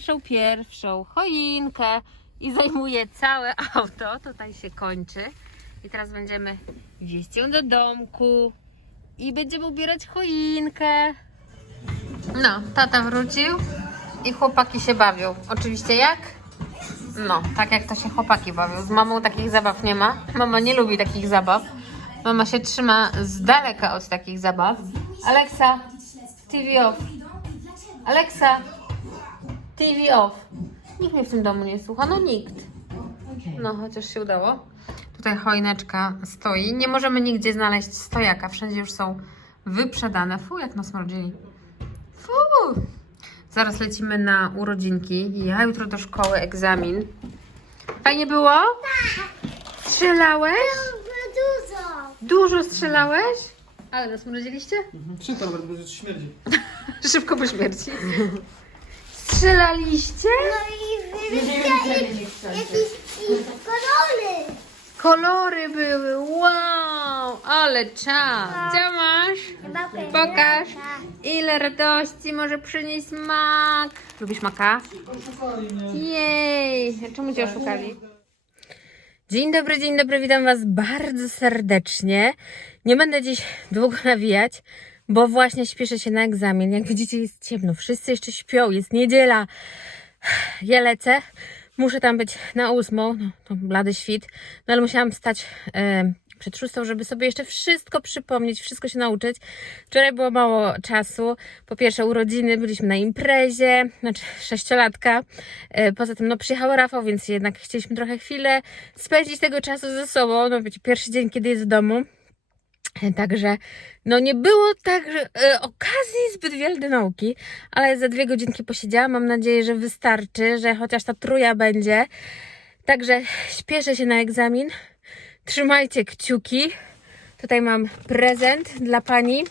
Naszą pierwszą choinkę i zajmuje całe auto. Tutaj się kończy. I teraz będziemy wieźć ją do domku i będziemy ubierać choinkę. No, tata wrócił i chłopaki się bawią. Oczywiście jak? No, tak jak to się chłopaki bawią. Z mamą takich zabaw nie ma. Mama nie lubi takich zabaw. Mama się trzyma z daleka od takich zabaw. Alexa, TV off. Alexa, TV off. Nikt mnie w tym domu nie słucha, no nikt. No, chociaż się udało. Tutaj choineczka stoi. Nie możemy nigdzie znaleźć stojaka. Wszędzie już są wyprzedane. Fu, jak nas mrodzili. Fu! Zaraz lecimy na urodzinki. Ja jutro do szkoły egzamin. Fajnie było? Strzelałeś? Dużo. Dużo strzelałeś? Ale nas mrodziliście? Czytam, nawet będzie śmierdzi. Szybko po śmierci. Strzelaliście? No i widzicie jakieś i kolory. Kolory były. Wow! Ale czas. Co masz? Pokaż. Ile radości może przynieść mak. Lubisz maka? Jej! Czemu cię oszukali? Dzień dobry, dzień dobry, witam Was bardzo serdecznie. Nie będę dziś długo nawijać, bo właśnie śpieszę się na egzamin. Jak widzicie, jest ciemno, wszyscy jeszcze śpią, jest niedziela. Ja lecę, muszę tam być na ósmą, no to blady świt, no ale musiałam stać e, przed szóstą, żeby sobie jeszcze wszystko przypomnieć, wszystko się nauczyć. Wczoraj było mało czasu. Po pierwsze urodziny, byliśmy na imprezie, znaczy sześciolatka. E, Poza tym no przyjechał Rafał, więc jednak chcieliśmy trochę chwilę spędzić tego czasu ze sobą. No wiecie, pierwszy dzień, kiedy jest w domu. E, Także no nie było tak e, okazji zbyt wiele do nauki, ale za dwie godzinki posiedziałam. Mam nadzieję, że wystarczy, że chociaż ta truja będzie. Także śpieszę się na egzamin. Trzymajcie kciuki. Tutaj mam prezent dla pani.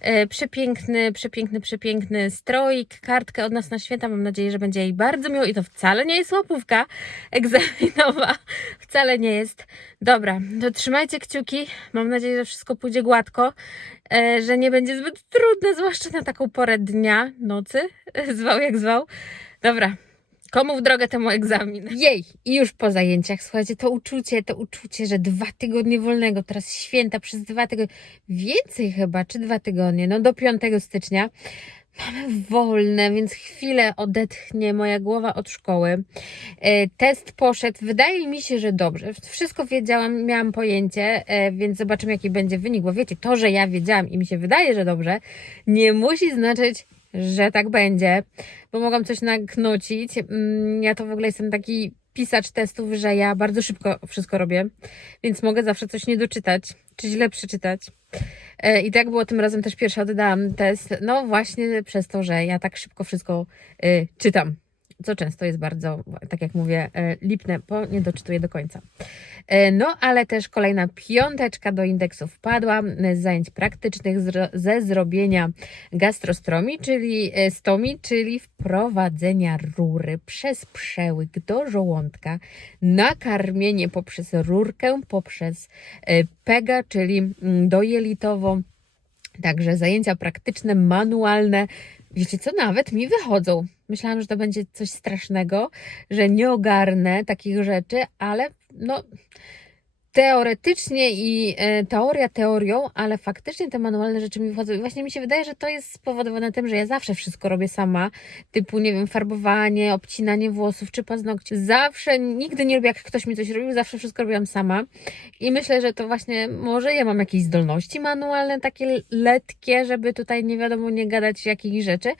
E, przepiękny, przepiękny, przepiękny stroik, kartkę od nas na święta. Mam nadzieję, że będzie jej bardzo miło. I to wcale nie jest łapówka egzaminowa. Wcale nie jest. Dobra, to trzymajcie kciuki. Mam nadzieję, że wszystko pójdzie gładko, e, że nie będzie zbyt trudne, zwłaszcza na taką porę dnia, nocy. Zwał jak zwał. Dobra, Komu w drogę temu egzamin? Jej! I już po zajęciach, słuchajcie, to uczucie, to uczucie, że dwa tygodnie wolnego, teraz święta przez dwa tygodnie, więcej chyba, czy dwa tygodnie, no do 5 stycznia. Mamy wolne, więc chwilę odetchnie moja głowa od szkoły. E, Test poszedł, wydaje mi się, że dobrze. Wszystko wiedziałam, miałam pojęcie, e, więc zobaczymy, jaki będzie wynik. Bo wiecie, to, że ja wiedziałam i mi się wydaje, że dobrze, nie musi znaczyć, że tak będzie, bo mogłam coś naknocić. Mm, Ja to w ogóle jestem taki pisacz testów, że ja bardzo szybko wszystko robię, więc mogę zawsze coś nie doczytać, czy źle przeczytać. E, I tak było tym razem też pierwszy oddałam test, no właśnie przez to, że ja tak szybko wszystko y, czytam. Co często jest bardzo, tak jak mówię, e, lipne, bo nie doczytuję do końca. E, No, ale też kolejna piąteczka do indeksu wpadła z zajęć praktycznych ze zrobienia gastrostomii, czyli e, stomii, czyli wprowadzenia rury przez przełyk do żołądka, nakarmienie poprzez rurkę, poprzez pega, czyli mm, dojelitowo. Także zajęcia praktyczne, manualne. Wiecie co, nawet mi wychodzą. Myślałam, że to będzie coś strasznego, że nie ogarnę takich rzeczy, ale no teoretycznie i e, teoria teorią, ale faktycznie te manualne rzeczy mi wychodzą. I właśnie mi się wydaje, że to jest spowodowane tym, że ja zawsze wszystko robię sama, typu, nie wiem, farbowanie, obcinanie włosów czy paznokci. Zawsze, nigdy nie lubię, jak ktoś mi coś robił, zawsze wszystko robiłam sama. I myślę, że to właśnie może ja mam jakieś zdolności manualne, takie letkie, żeby tutaj nie wiadomo nie gadać jakichś rzeczy,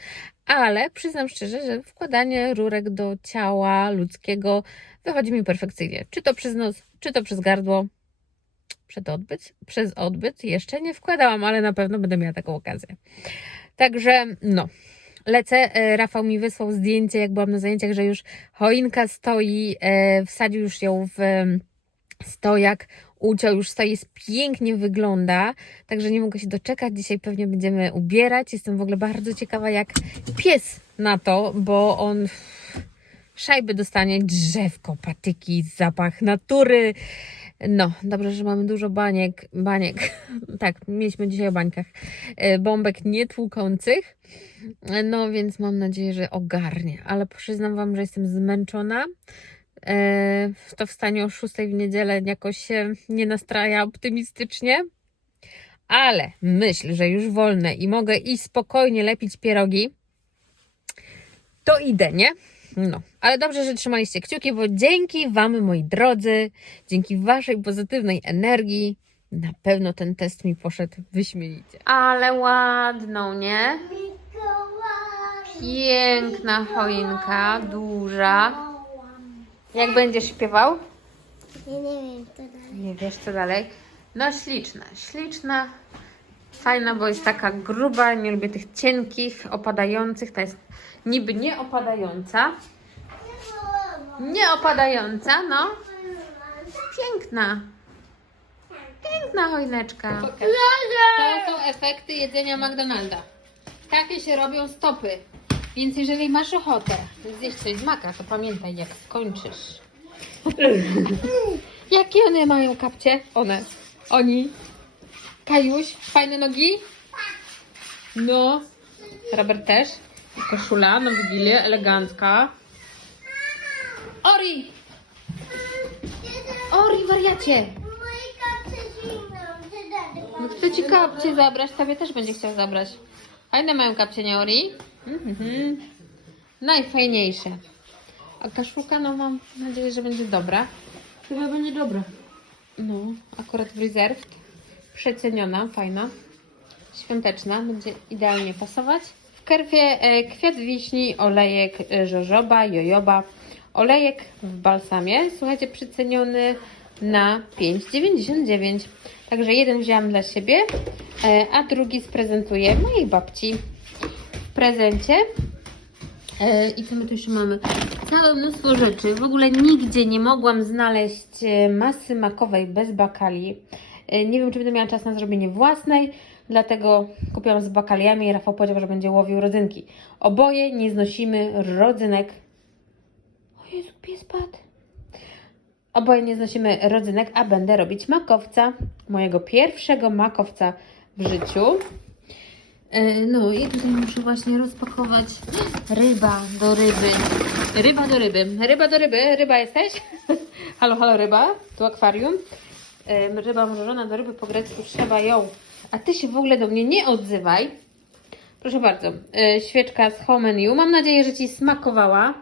ale przyznam szczerze, że wkładanie rurek do ciała ludzkiego wychodzi mi perfekcyjnie. Czy to przez nos, czy to przez gardło. Przed odbyt, przez odbyt jeszcze nie wkładałam, ale na pewno będę miała taką okazję. Także no, lecę. E, Rafał mi wysłał zdjęcie, jak byłam na zajęciach, że już choinka stoi, e, wsadził już ją w stojak, uciął, już stoi, jest pięknie wygląda, także nie mogę się doczekać. Dzisiaj pewnie będziemy ubierać. Jestem w ogóle bardzo ciekawa, jak pies na to, bo on szajby dostanie, drzewko, patyki, zapach natury. No, dobrze, że mamy dużo baniek, baniek, tak, mieliśmy dzisiaj o bańkach, e, bombek nietłukących, E, no więc mam nadzieję, że ogarnie, ale przyznam Wam, że jestem zmęczona, E, to wstanie o 6 w niedzielę jakoś się nie nastraja optymistycznie, ale myśl, że już wolne i mogę iść spokojnie lepić pierogi, to idę, nie? No, ale dobrze, że trzymaliście kciuki, bo dzięki Wam, moi drodzy, dzięki Waszej pozytywnej energii, na pewno ten test mi poszedł wyśmienicie. Ale ładną, nie? Piękna choinka, duża. Jak będziesz śpiewał? Ja nie wiem, co dalej. Nie wiesz co dalej? No śliczna, śliczna. Fajna, bo jest taka gruba, nie lubię tych cienkich, opadających. Ta jest niby nie opadająca. Nie opadająca, no. Piękna. Piękna choineczka. To są efekty jedzenia McDonalda. Takie się robią stopy. Więc jeżeli masz ochotę zjeść coś z maka, to pamiętaj, jak skończysz. Jakie one mają kapcie? One. Oni. Kajuś, fajne nogi? No. Robert też. Koszula na Wigilię, elegancka. Ori! Ori, wariacie! No chcę ci kapcie zabrać, tobie też będzie chciał zabrać. Fajne mają kapcie, nie Ori? Mhm. Najfajniejsze. A kaszulka, no mam nadzieję, że będzie dobra. Chyba będzie dobra. No, akurat w Reserved. Przeceniona, fajna. Świąteczna, będzie idealnie pasować. W kerwie e, kwiat wiśni, olejek e, żożoba, jojoba. Olejek w balsamie, słuchajcie, przeceniony na 5,99. Także jeden wzięłam dla siebie, e, a drugi sprezentuję mojej babci w prezencie. I co my tu jeszcze mamy? Całe mnóstwo rzeczy. W ogóle nigdzie nie mogłam znaleźć masy makowej bez bakali. E, Nie wiem, czy będę miała czas na zrobienie własnej, dlatego kupiłam z bakaliami i Rafał powiedział, że będzie łowił rodzynki. Oboje nie znosimy rodzynek. O Jezu, pies padł. Oboje nie znosimy rodzynek, a będę robić makowca. Mojego pierwszego makowca w życiu. E, No i tutaj muszę właśnie rozpakować ryba do ryby. Ryba do ryby. Ryba do ryby. Ryba jesteś? halo, halo ryba. Tu akwarium. Ryba mrożona do ryby po grecku trzeba ją. A ty się w ogóle do mnie nie odzywaj. Proszę bardzo. E, Świeczka z home menu. Mam nadzieję, że Ci smakowała.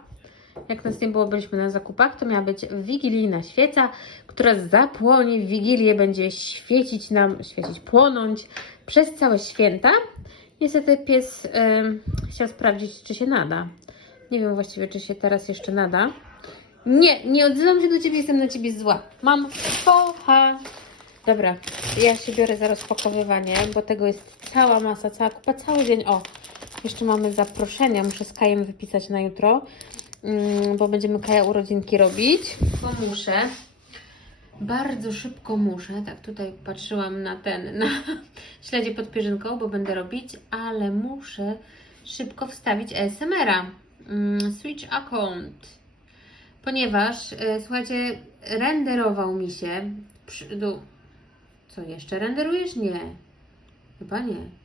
Jak nas nie było, byliśmy na zakupach, to miała być wigilijna świeca, która zapłonie w Wigilię, będzie świecić nam, świecić, płonąć przez całe święta. Niestety pies chciał sprawdzić, czy się nada. Nie wiem właściwie, czy się teraz jeszcze nada. Nie, nie odzywam się do Ciebie, jestem na Ciebie zła. Mam focha. Dobra, ja się biorę za rozpakowywanie, bo tego jest cała masa, cała kupa, cały dzień. O, jeszcze mamy zaproszenia, muszę z Kajem wypisać na jutro, mm, bo będziemy Kaja urodzinki robić. Bo muszę. Bardzo szybko muszę, tak tutaj patrzyłam na ten, na śledzie pod pierzynką, bo będę robić, ale muszę szybko wstawić ASMR-a. Mm, Switch account. Ponieważ, e, słuchajcie, renderował mi się. Przy, do, co jeszcze? Renderujesz? Nie. Chyba nie.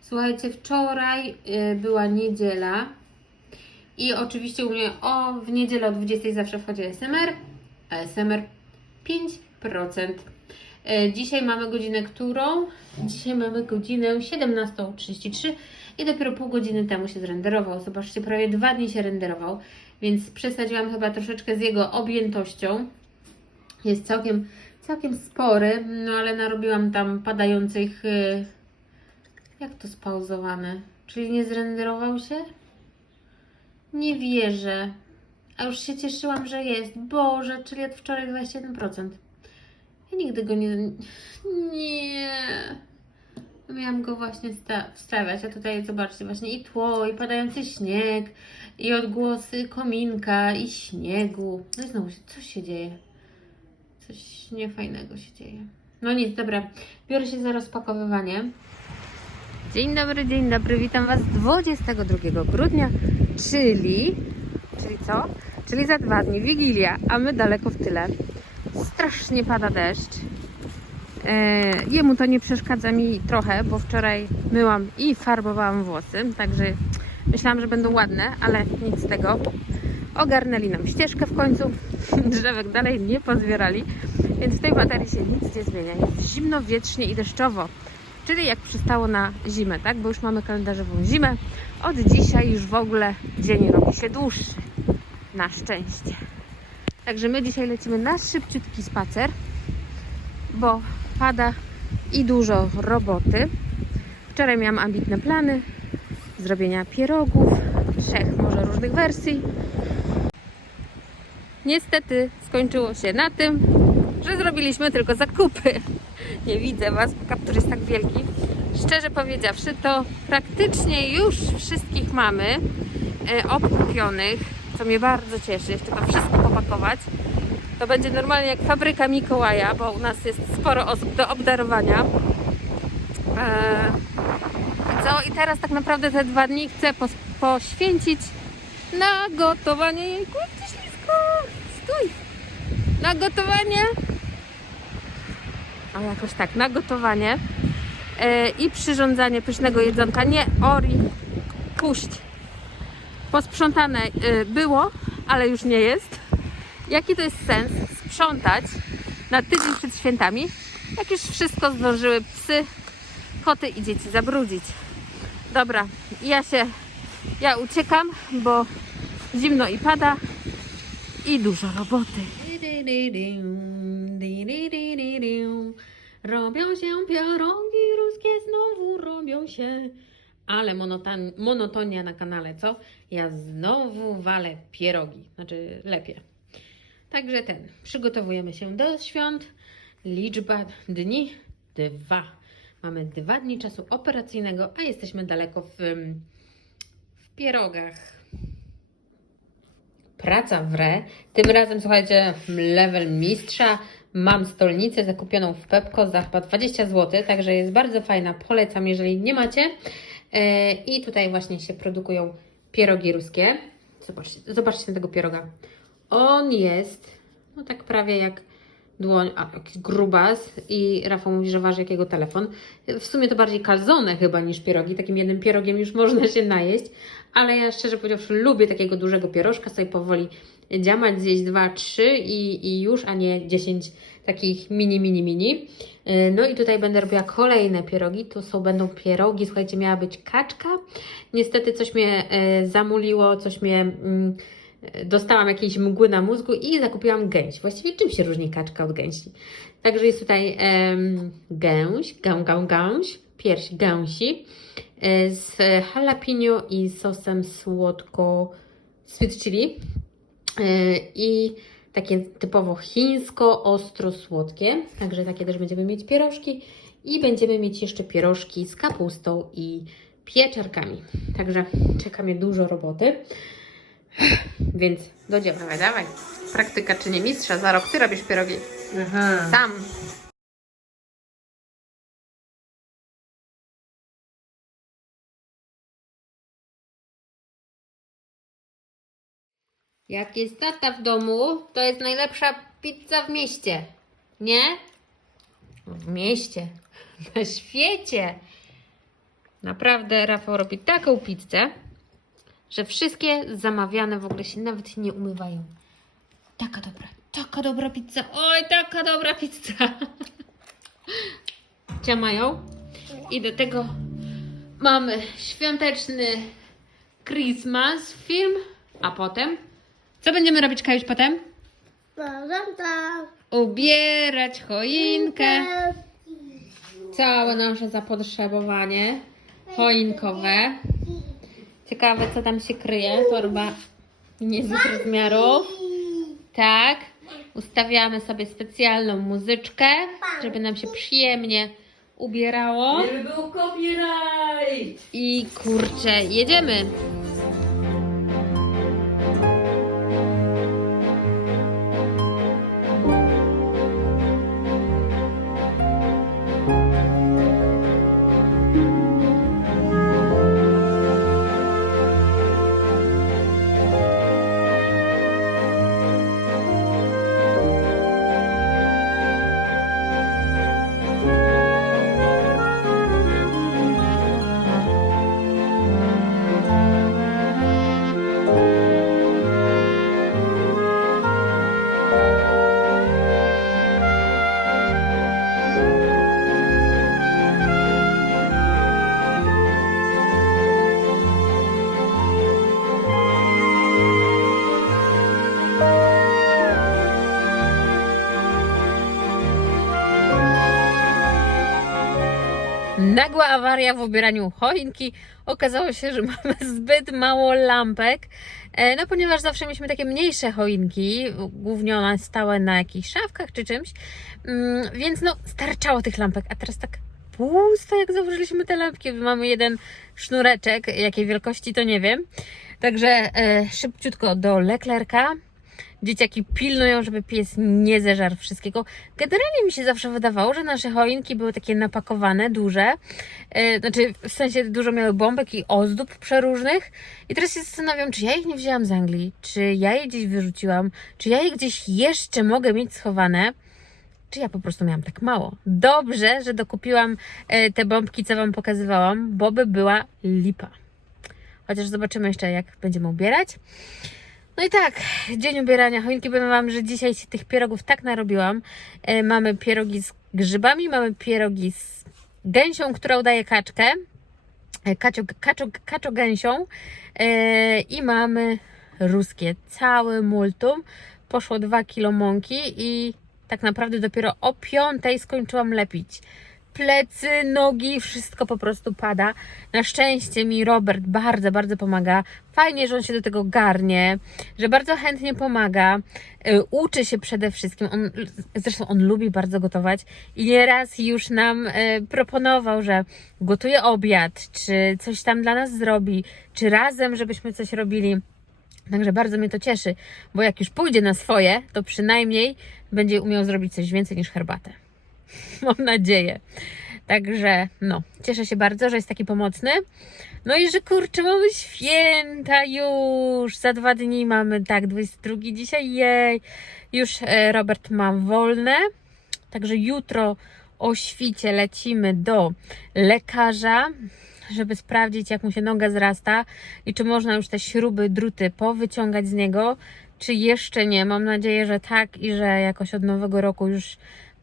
Słuchajcie, wczoraj y, była niedziela i oczywiście u mnie o w niedzielę o 20 zawsze wchodzi ASMR. ASMR 5%. Y, Dzisiaj mamy godzinę którą? Dzisiaj mamy godzinę 17.33 i dopiero pół godziny temu się zrenderował. Zobaczcie, prawie dwa dni się renderował, więc przesadziłam chyba troszeczkę z jego objętością. Jest całkiem, całkiem spory, no ale narobiłam tam padających. y, Jak to spauzowane? Czyli nie zrenderował się? Nie wierzę. A już się cieszyłam, że jest. Boże, czyli od wczoraj 21%. Ja nigdy go nie. Nie. Miałam go właśnie sta- wstawiać, a tutaj zobaczcie, właśnie i tło, i padający śnieg, i odgłosy kominka, i śniegu. No i znowu, coś się dzieje. Coś niefajnego się dzieje. No nic, dobra. Biorę się za rozpakowywanie. Dzień dobry, dzień dobry. Witam Was 22 grudnia, czyli. Czyli co? Czyli za dwa dni, Wigilia, a my daleko w tyle. strasznie pada deszcz. E, jemu to nie przeszkadza mi trochę, bo wczoraj myłam i farbowałam włosy, także myślałam, że będą ładne, ale nic z tego. Ogarnęli nam ścieżkę w końcu, drzewek dalej nie pozbierali, więc w tej materii się nic nie zmienia. Jest zimno, wietrznie i deszczowo, czyli jak przystało na zimę, tak? Bo już mamy kalendarzową zimę. Od dzisiaj już w ogóle dzień robi się dłuższy. Na szczęście. Także my dzisiaj lecimy na szybciutki spacer, bo pada i dużo roboty. Wczoraj miałam ambitne plany zrobienia pierogów, trzech może różnych wersji. Niestety skończyło się na tym, że zrobiliśmy tylko zakupy. Nie widzę Was, bo kaptur jest tak wielki. Szczerze powiedziawszy, to praktycznie już wszystkich mamy e, obkupionych, co mnie bardzo cieszy. Jeszcze to wszystko popakować. To będzie normalnie jak fabryka Mikołaja, bo u nas jest sporo osób do obdarowania. I co? I teraz tak naprawdę te dwa dni chcę pos- poświęcić na gotowanie. Jejku, jak to ślisko! Stój! Na gotowanie. O, jakoś tak, na gotowanie e, i przyrządzanie pysznego jedzonka. Nie, Ori, puść. Posprzątane e, było, ale już nie jest. Jaki to jest sens sprzątać na tydzień przed świętami, jak już wszystko zdążyły psy, koty i dzieci zabrudzić. Dobra, ja się, ja uciekam, bo zimno i pada i dużo roboty. Robią się pierogi ruskie, znowu robią się. Ale monoton, monotonia na kanale, co? Ja znowu walę pierogi, znaczy lepiej. Także ten, przygotowujemy się do świąt. Liczba dni dwa. Mamy dwa dni czasu operacyjnego, a jesteśmy daleko w, w pierogach. Praca w re. Tym razem, słuchajcie, level mistrza. Mam stolnicę zakupioną w Pepko za chyba 20 zł, także jest bardzo fajna. Polecam, jeżeli nie macie. E, I tutaj właśnie się produkują pierogi ruskie. Zobaczcie, zobaczcie tego pieroga. On jest, no tak prawie jak dłoń, a jakiś grubas i Rafał mówi, że waży jak jego telefon. W sumie to bardziej kalzone chyba niż pierogi. Takim jednym pierogiem już można się najeść, ale ja szczerze powiedziawszy lubię takiego dużego pierożka, sobie powoli dziamać, zjeść dwa, trzy i, i już, a nie 10 takich mini, mini, mini. Yy, No i tutaj będę robiła kolejne pierogi. To są, będą pierogi, słuchajcie, miała być kaczka. Niestety coś mnie e, zamuliło, coś mnie... Mm, dostałam jakiejś mgły na mózgu i zakupiłam gęś. Właściwie czym się różni kaczka od gęsi? Także jest tutaj em, gęś, gę, gę, gęś, pierś gęsi e, z jalapeno i sosem słodko sweet chili e, i takie typowo chińsko, ostro słodkie. Także takie też będziemy mieć pierożki i będziemy mieć jeszcze pierożki z kapustą i pieczarkami. Także czeka mnie dużo roboty. Więc do dzieła. Dawaj, dawaj. Praktyka czy nie mistrza. Za rok ty robisz pierogi. Aha. Sam. Jak jest tata w domu, to jest najlepsza pizza w mieście. Nie? W mieście. Na świecie. Naprawdę Rafał robi taką pizzę, że wszystkie zamawiane w ogóle się nawet nie umywają. Taka dobra, taka dobra pizza. Oj, taka dobra pizza. Ciamają. I do tego mamy świąteczny Christmas film, a potem co będziemy robić Kajuś potem? Porządek. Ubierać choinkę. Całe nasze zapotrzebowanie choinkowe. Ciekawe, co tam się kryje. Torba niezłych rozmiarów. Tak. Ustawiamy sobie specjalną muzyczkę, żeby nam się przyjemnie ubierało. Nie był copyright! I kurczę, jedziemy. Nagła awaria w ubieraniu choinki. Okazało się, że mamy zbyt mało lampek. E, No, ponieważ zawsze mieliśmy takie mniejsze choinki, głównie one stałe na jakichś szafkach czy czymś, Mm, więc no, starczało tych lampek, a teraz tak pusto, jak założyliśmy te lampki. Mamy jeden sznureczek, jakiej wielkości to nie wiem. Także e, szybciutko do Leclerca. Dzieciaki pilnują, żeby pies nie zeżarł wszystkiego. Generalnie mi się zawsze wydawało, że nasze choinki były takie napakowane, duże. E, znaczy, w sensie dużo miały bombek i ozdób przeróżnych. I teraz się zastanawiam, czy ja ich nie wzięłam z Anglii, czy ja je gdzieś wyrzuciłam, czy ja je gdzieś jeszcze mogę mieć schowane. Czy ja po prostu miałam tak mało? Dobrze, że dokupiłam e, te bombki, co Wam pokazywałam, bo by była lipa. Chociaż zobaczymy jeszcze, jak będziemy ubierać. No i tak, dzień ubierania choinki. Powiem Wam, że dzisiaj się tych pierogów tak narobiłam. E, mamy pierogi z grzybami, mamy pierogi z gęsią, która udaje kaczkę. E, Kaczo, kaczo, kaczo gęsią. E, I mamy ruskie. Cały multum. Poszło 2 kilo mąki i tak naprawdę dopiero o piątej skończyłam lepić. Plecy, nogi, wszystko po prostu pada. Na szczęście mi Robert bardzo, bardzo pomaga. Fajnie, że on się do tego garnie, że bardzo chętnie pomaga. Y, Uczy się przede wszystkim. On, zresztą on lubi bardzo gotować i nieraz już nam y, proponował, że gotuje obiad, czy coś tam dla nas zrobi, czy razem, żebyśmy coś robili. Także bardzo mnie to cieszy, bo jak już pójdzie na swoje, to przynajmniej będzie umiał zrobić coś więcej niż herbatę. Mam nadzieję. Także no, cieszę się bardzo, że jest taki pomocny. No i że kurczę, mamy święta już. Za dwa dni mamy, tak, 22 dzisiaj, jej. Już e, Robert ma wolne. Także jutro o świcie lecimy do lekarza, żeby sprawdzić, jak mu się noga zrasta i czy można już te śruby, druty powyciągać z niego, czy jeszcze nie. Mam nadzieję, że tak i że jakoś od nowego roku już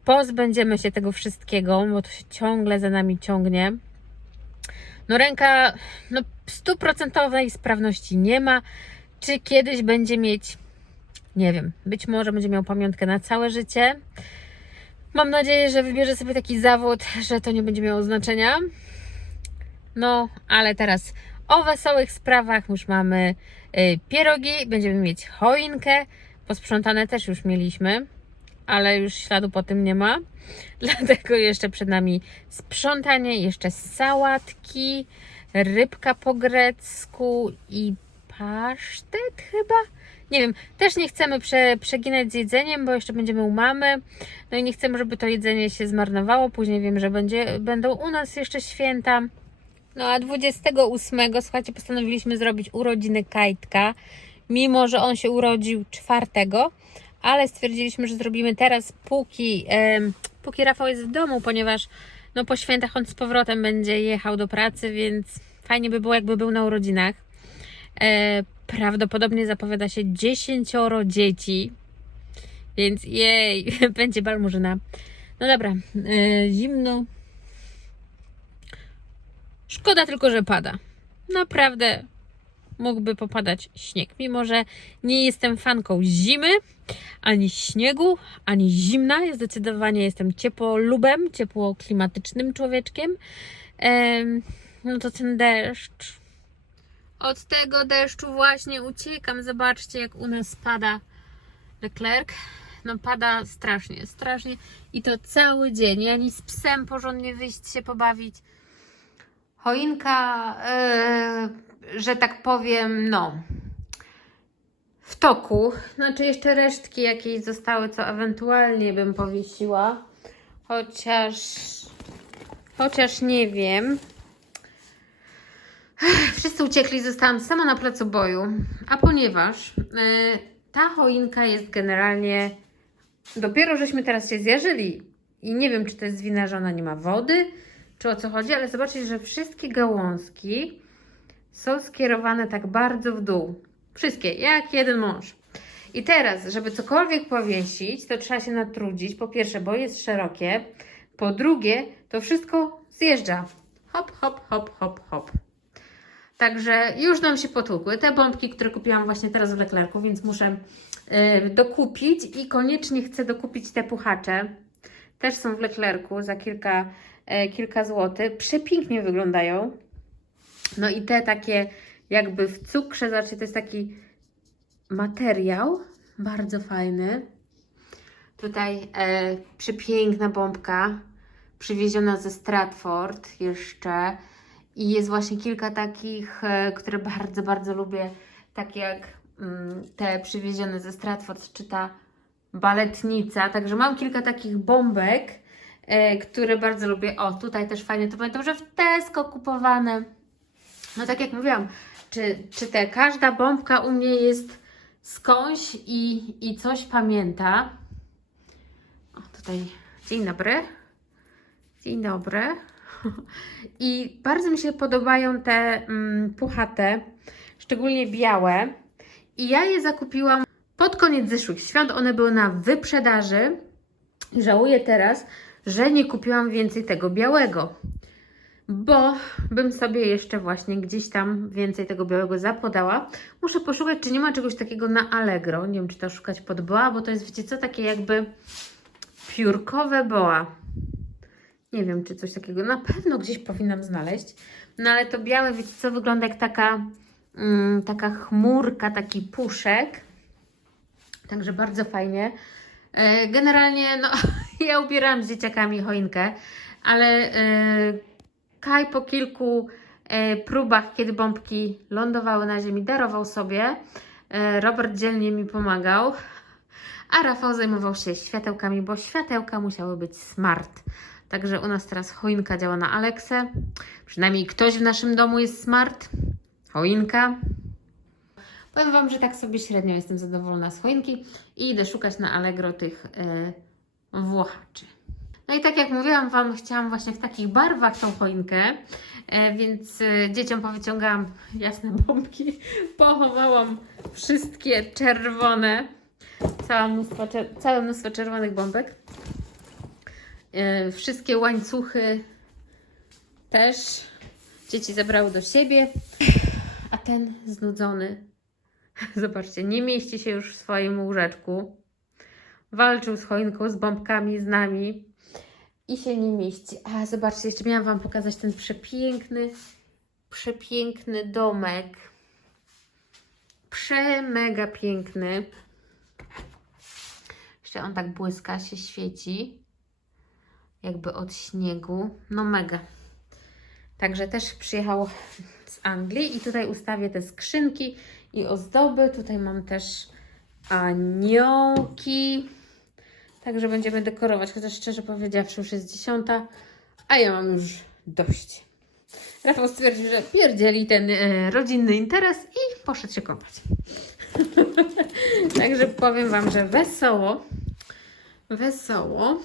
pozbędziemy się tego wszystkiego, bo to się ciągle za nami ciągnie. No ręka, no stuprocentowej sprawności nie ma. Czy kiedyś będzie mieć? Nie wiem. Być może będzie miał pamiątkę na całe życie. Mam nadzieję, że wybierze sobie taki zawód, że to nie będzie miało znaczenia. No, ale teraz o wesołych sprawach już mamy y, pierogi, będziemy mieć choinkę. Posprzątane też już mieliśmy, ale już śladu po tym nie ma. Dlatego jeszcze przed nami sprzątanie, jeszcze sałatki, rybka po grecku i pasztet chyba. Nie wiem, też nie chcemy prze, przeginać z jedzeniem, bo jeszcze będziemy u mamy. No i nie chcemy, żeby to jedzenie się zmarnowało. Później wiem, że będzie, będą u nas jeszcze święta. No a 28, słuchajcie, postanowiliśmy zrobić urodziny Kajtka, mimo że on się urodził 4, ale stwierdziliśmy, że zrobimy teraz, póki, em, póki Rafał jest w domu, ponieważ no po świętach on z powrotem będzie jechał do pracy, więc fajnie by było, jakby był na urodzinach. E, prawdopodobnie zapowiada się 10 dzieci, więc jej, będzie balmurzyna. No dobra, e, zimno, Szkoda tylko, że pada. Naprawdę mógłby popadać śnieg. Mimo, że nie jestem fanką zimy, ani śniegu, ani zimna. Ja zdecydowanie jestem ciepłolubem, ciepłoklimatycznym człowieczkiem. Em, no to ten deszcz. Od tego deszczu właśnie uciekam. Zobaczcie, jak u nas pada Leclerc. No pada strasznie, strasznie. I to cały dzień. Ani z psem porządnie wyjść się pobawić choinka, yy, że tak powiem, no, w toku. Znaczy, jeszcze resztki jakieś zostały, co ewentualnie bym powiesiła. Chociaż, chociaż nie wiem. Wszyscy uciekli, zostałam sama na placu boju. A ponieważ yy, ta choinka jest generalnie. Dopiero żeśmy teraz się zjarzyli. I nie wiem, czy to jest wina, że ona nie ma wody, czy o co chodzi, ale zobaczcie, że wszystkie gałązki są skierowane tak bardzo w dół. Wszystkie, jak jeden mąż. I teraz, żeby cokolwiek powiesić, to trzeba się natrudzić. Po pierwsze, bo jest szerokie. Po drugie, to wszystko zjeżdża. Hop, hop, hop, hop, hop. Także już nam się potłukły. Te bombki, które kupiłam właśnie teraz w Leclercu, więc muszę y, dokupić i koniecznie chcę dokupić te puchacze. Też są w Leclercu za kilka e, kilka złotych. Przepięknie wyglądają. No i te takie jakby w cukrze, zobaczcie, to jest taki materiał, bardzo fajny. Tutaj e, przepiękna bombka, przywieziona ze Stratford jeszcze. I jest właśnie kilka takich, e, które bardzo, bardzo lubię, takie jak mm, te przywiezione ze Stratford, czy ta baletnica. Także mam kilka takich bombek, e, które bardzo lubię. O, tutaj też fajnie, to pamiętam, że w Tesco kupowane. No tak jak mówiłam, czy, czy te, każda bombka u mnie jest skądś i, i coś pamięta. O, tutaj, dzień dobry. Dzień dobry. I bardzo mi się podobają te mm, puchate, szczególnie białe. I ja je zakupiłam pod koniec zeszłych świąt. One były na wyprzedaży. Żałuję teraz, że nie kupiłam więcej tego białego. Bo bym sobie jeszcze właśnie gdzieś tam więcej tego białego zapodała. Muszę poszukać, czy nie ma czegoś takiego na Allegro. Nie wiem, czy to szukać pod boa, bo to jest, wiecie co, takie jakby piórkowe boa. Nie wiem, czy coś takiego. Na pewno gdzieś powinnam znaleźć. No ale to białe, wiecie co, wygląda jak taka, mm, taka chmurka, taki puszek. Także bardzo fajnie. E, Generalnie, no, ja ubierałam z dzieciakami choinkę, ale e, Kaj po kilku e, próbach, kiedy bombki lądowały na ziemi, darował sobie. E, Robert dzielnie mi pomagał, a Rafał zajmował się światełkami, bo światełka musiały być smart. Także u nas teraz choinka działa na Aleksę. Przynajmniej ktoś w naszym domu jest smart. Choinka. Powiem Wam, że tak sobie średnio jestem zadowolona z choinki i idę szukać na Allegro tych e, włochaczy. No i tak jak mówiłam Wam, chciałam właśnie w takich barwach tą choinkę, e, więc e, dzieciom powyciągałam jasne bombki, pochowałam wszystkie czerwone, całe mnóstwo, całe mnóstwo czerwonych bombek. E, Wszystkie łańcuchy też dzieci zabrały do siebie, a ten znudzony, zobaczcie, nie mieści się już w swoim łóżeczku. Walczył z choinką, z bombkami, z nami i się nie mieści. A zobaczcie, jeszcze miałam Wam pokazać ten przepiękny, przepiękny domek. Przemega piękny. Jeszcze on tak błyska, się świeci. Jakby od śniegu. No mega. Także też przyjechał z Anglii i tutaj ustawię te skrzynki i ozdoby. Tutaj mam też aniołki. Także będziemy dekorować, chociaż szczerze powiedziawszy już jest dziesiąta, a ja mam już dość. Rafał stwierdził, że pierdzieli ten e, rodzinny interes i poszedł się kąpać. Także powiem Wam, że wesoło, wesoło,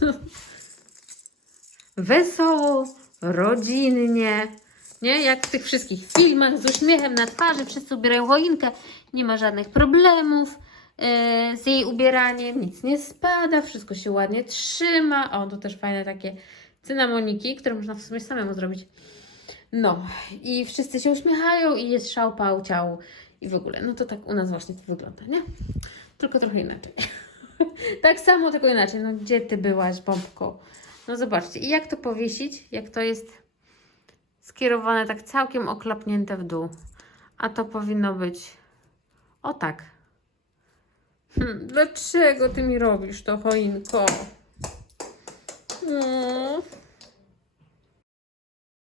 wesoło, rodzinnie, nie? Jak w tych wszystkich filmach z uśmiechem na twarzy, wszyscy ubierają choinkę, nie ma żadnych problemów z jej ubieraniem, nic nie spada, wszystko się ładnie trzyma. O, to też fajne takie cynamoniki, które można w sumie samemu zrobić. No, i wszyscy się uśmiechają i jest szał, pał, ciał i w ogóle. No to tak u nas właśnie to wygląda, nie? Tylko trochę inaczej. tak samo, tylko inaczej. No gdzie ty byłaś, bombko? No zobaczcie. I jak to powiesić? Jak to jest skierowane tak całkiem oklapnięte w dół. A to powinno być o tak. Hmm, dlaczego ty mi robisz to, choinko? Mm.